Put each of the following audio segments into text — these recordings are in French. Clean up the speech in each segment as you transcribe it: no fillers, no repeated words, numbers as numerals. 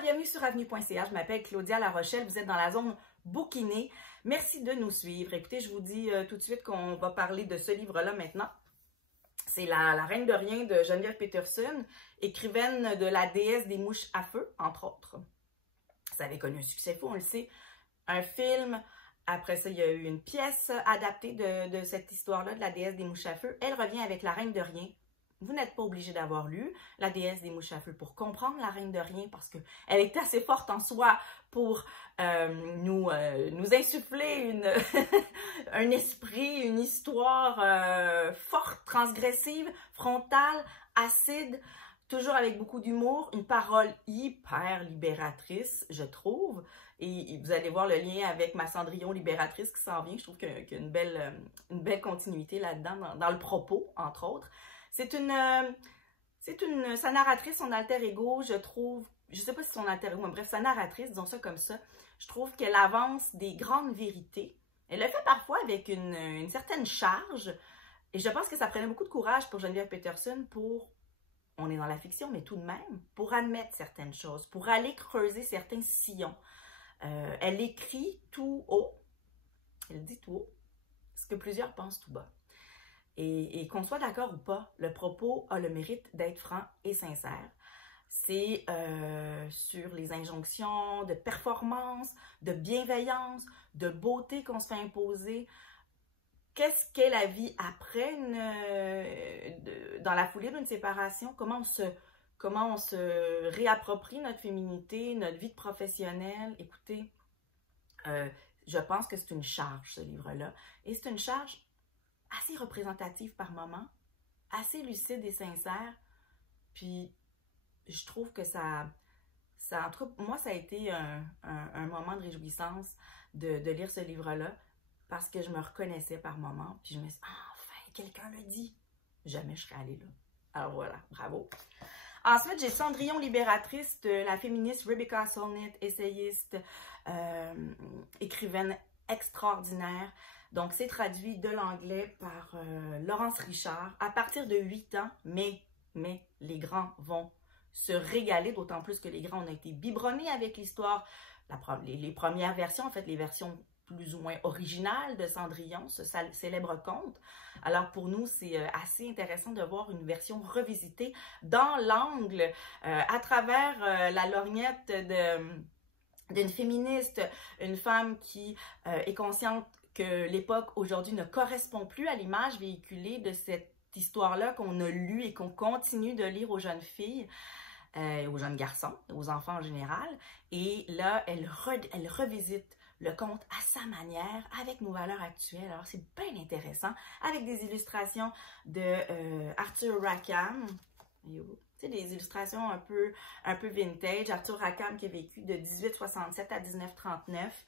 bienvenue sur avenue.ca. Je m'appelle Claudia La Rochelle. Vous êtes dans la zone bouquinée. Merci de nous suivre. Écoutez, je vous dis tout de suite qu'on va parler de ce livre-là maintenant. C'est la Reine de rien de Geneviève Peterson, écrivaine de La déesse des mouches à feu, entre autres. Ça avait connu un succès fou, on le sait. Un film, après ça, il y a eu une pièce adaptée de cette histoire-là, de la déesse des mouches à feu. Elle revient avec La Reine de rien. Vous n'êtes pas obligé d'avoir lu La déesse des mouches à feu pour comprendre La Reine de rien, parce qu'elle est assez forte en soi pour nous insuffler un esprit, une histoire forte, transgressive, frontale, acide, toujours avec beaucoup d'humour, une parole hyper libératrice, je trouve. Et vous allez voir le lien avec ma Cendrillon libératrice qui s'en vient. Je trouve qu'il y a une belle continuité là-dedans, dans le propos, entre autres. Sa narratrice, son alter ego, je trouve, je sais pas si son alter ego, mais bref, sa narratrice, disons ça comme ça, je trouve qu'elle avance des grandes vérités. Elle le fait parfois avec une certaine charge, et je pense que ça prenait beaucoup de courage pour Geneviève Peterson on est dans la fiction, mais tout de même, pour admettre certaines choses, pour aller creuser certains sillons. Elle écrit tout haut, elle dit tout haut, ce que plusieurs pensent tout bas. Et qu'on soit d'accord ou pas, le propos a le mérite d'être franc et sincère. C'est sur les injonctions de performance, de bienveillance, de beauté qu'on se fait imposer. Qu'est-ce qu'est la vie après, dans la foulée d'une séparation? Comment on se réapproprie notre féminité, notre vie professionnelle? Écoutez, je pense que c'est une charge, ce livre-là. Et c'est une charge assez représentative par moment, assez lucide et sincère. Puis, je trouve que en tout cas, moi, ça a été un moment de réjouissance de lire ce livre-là, parce que je me reconnaissais par moment, puis je me suis dit, enfin, quelqu'un le dit. Jamais je serais allée là. Alors voilà, bravo. Ensuite, j'ai Cendrillon libératrice de la féministe Rebecca Solnit, essayiste, écrivaine extraordinaire. Donc, c'est traduit de l'anglais par Laurence Richard. À partir de 8 ans, mais les grands vont se régaler, d'autant plus que les grands ont été biberonnés avec l'histoire. Les premières versions, en fait, les versions plus ou moins originales de Cendrillon, ce célèbre conte. Alors, pour nous, c'est assez intéressant de voir une version revisitée dans l'angle, à travers la lorgnette d'une féministe, une femme qui est consciente que l'époque aujourd'hui ne correspond plus à l'image véhiculée de cette histoire-là qu'on a lue et qu'on continue de lire aux jeunes filles, aux jeunes garçons, aux enfants en général. Et là, elle revisite le conte à sa manière, avec nos valeurs actuelles. Alors, c'est bien intéressant, avec des illustrations de Arthur Rackham. Tu sais, des illustrations un peu vintage. Arthur Rackham qui a vécu de 1867 à 1939.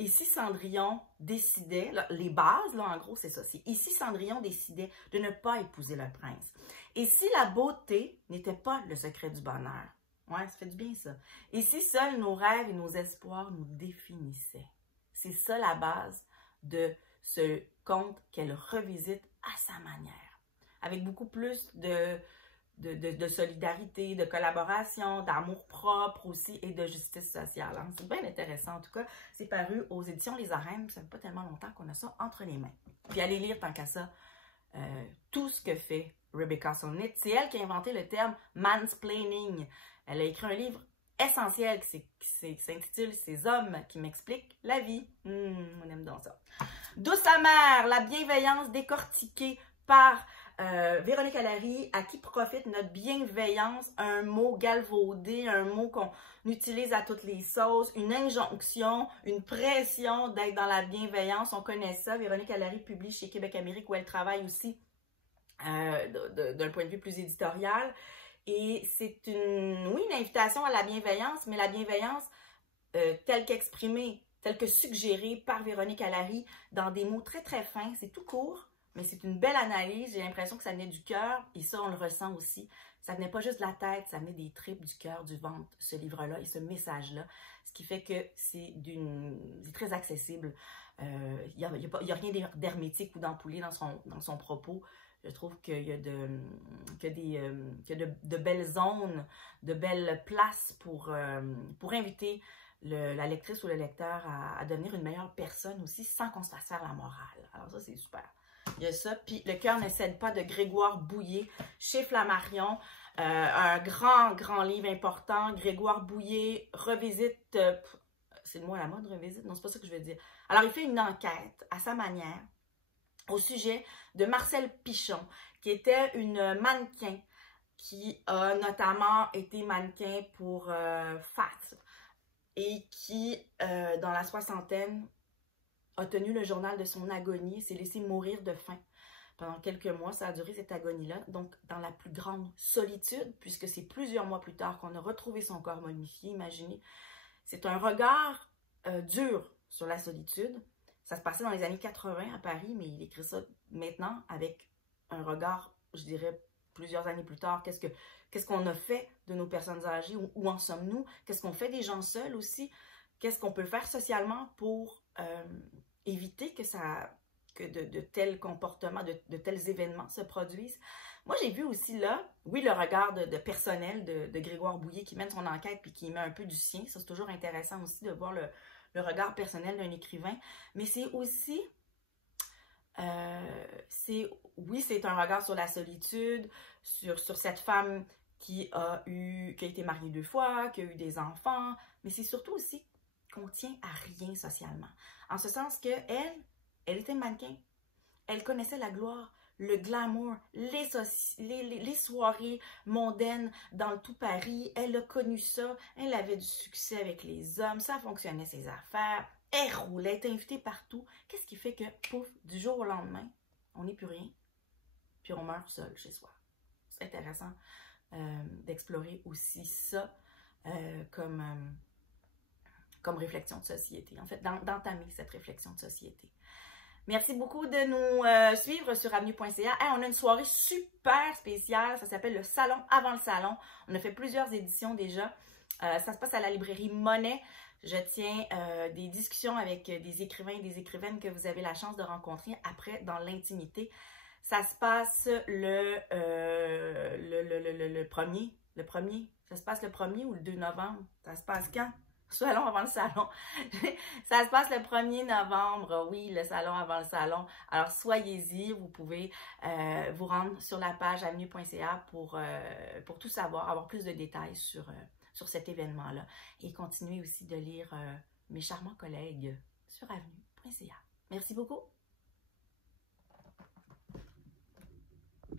Et si Cendrillon décidait, là, les bases, là, en gros, c'est ça. C'est ici Cendrillon décidait de ne pas épouser le prince. Et si la beauté n'était pas le secret du bonheur, ouais, ça fait du bien ça. Et si seuls nos rêves et nos espoirs nous définissaient. C'est ça la base de ce conte qu'elle revisite à sa manière. Avec beaucoup plus de solidarité, de collaboration, d'amour propre aussi et de justice sociale. Hein. C'est bien intéressant. En tout cas, c'est paru aux éditions Les Arènes. Ça fait pas tellement longtemps qu'on a ça entre les mains. Puis allez lire tant qu'à ça tout ce que fait Rebecca Solnit. C'est elle qui a inventé le terme mansplaining. Elle a écrit un livre essentiel qui s'intitule « Ces hommes qui m'expliquent la vie ». On aime donc ça. Douce amère, la bienveillance décortiquée par Véronique Allary, à qui profite notre bienveillance, un mot galvaudé, un mot qu'on utilise à toutes les sauces, une injonction, une pression d'être dans la bienveillance. On connaît ça. Véronique Allary publie chez Québec Amérique, où elle travaille aussi d'un point de vue plus éditorial. Et c'est une invitation à la bienveillance, mais la bienveillance telle qu'exprimée, telle que suggérée par Véronique Allary dans des mots très très fins. C'est tout court, mais c'est une belle analyse. J'ai l'impression que ça venait du cœur, et ça on le ressent aussi. Ça venait pas juste de la tête, ça venait des tripes, du cœur, du ventre, ce livre-là et ce message-là. Ce qui fait que c'est très accessible. Il y a rien d'hermétique ou d'ampoulé dans son propos. Je trouve qu'il y a de belles zones, de belles places pour inviter la lectrice ou le lecteur à devenir une meilleure personne aussi, sans qu'on se fasse faire la morale. Alors ça, c'est super. Il y a ça. Puis Le cœur ne cède pas de Grégoire Bouillet chez Flammarion. Un grand livre important. Grégoire Bouillet revisite... c'est le mot à la mode, revisite? Non, c'est pas ça que je veux dire. Alors, il fait une enquête à sa manière au sujet de Marcel Pichon, qui était une mannequin qui a notamment été mannequin pour Fat et qui, dans la soixantaine, a tenu le journal de son agonie, s'est laissé mourir de faim. Pendant quelques mois, ça a duré cette agonie-là, donc dans la plus grande solitude, puisque c'est plusieurs mois plus tard qu'on a retrouvé son corps momifié. Imaginez, c'est un regard dur sur la solitude. Ça se passait dans les années 80 à Paris, mais il écrit ça maintenant avec un regard, je dirais, plusieurs années plus tard. Qu'est-ce qu'on a fait de nos personnes âgées? Où en sommes-nous? Qu'est-ce qu'on fait des gens seuls aussi? Qu'est-ce qu'on peut faire socialement pour éviter que de tels comportements, de tels événements se produisent? Moi, j'ai vu aussi là, oui, le regard de personnel de Grégoire Bouillet qui mène son enquête puis qui met un peu du sien. Ça, c'est toujours intéressant aussi de voir le regard personnel d'un écrivain. Mais c'est aussi, oui, c'est un regard sur la solitude, sur cette femme qui a été mariée 2 fois, qui a eu des enfants, mais c'est surtout aussi qu'on tient à rien socialement. En ce sens que elle était mannequin. Elle connaissait la gloire, le glamour, les soirées mondaines dans le tout Paris. Elle a connu ça. Elle avait du succès avec les hommes. Ça fonctionnait, ses affaires. Elle roulait, elle était invitée partout. Qu'est-ce qui fait que, pouf, du jour au lendemain, on n'est plus rien, puis on meurt seul chez soi? C'est intéressant d'explorer aussi ça comme réflexion de société. En fait, d'entamer cette réflexion de société. Merci beaucoup de nous suivre sur avenue.ca. Hey, on a une soirée super spéciale. Ça s'appelle le Salon avant le Salon. On a fait plusieurs éditions déjà. Ça se passe à la librairie Monet. Je tiens des discussions avec des écrivains et des écrivaines que vous avez la chance de rencontrer après dans l'intimité. Ça se passe le 1er. Ça se passe le 1er ou le 2 novembre? Ça se passe quand? Salon avant le salon. Ça se passe le 1er novembre, oui, le salon avant le salon. Alors, soyez-y, vous pouvez vous rendre sur la page avenue.ca pour tout savoir, avoir plus de détails sur cet événement-là. Et continuez aussi de lire mes charmants collègues sur avenue.ca. Merci beaucoup.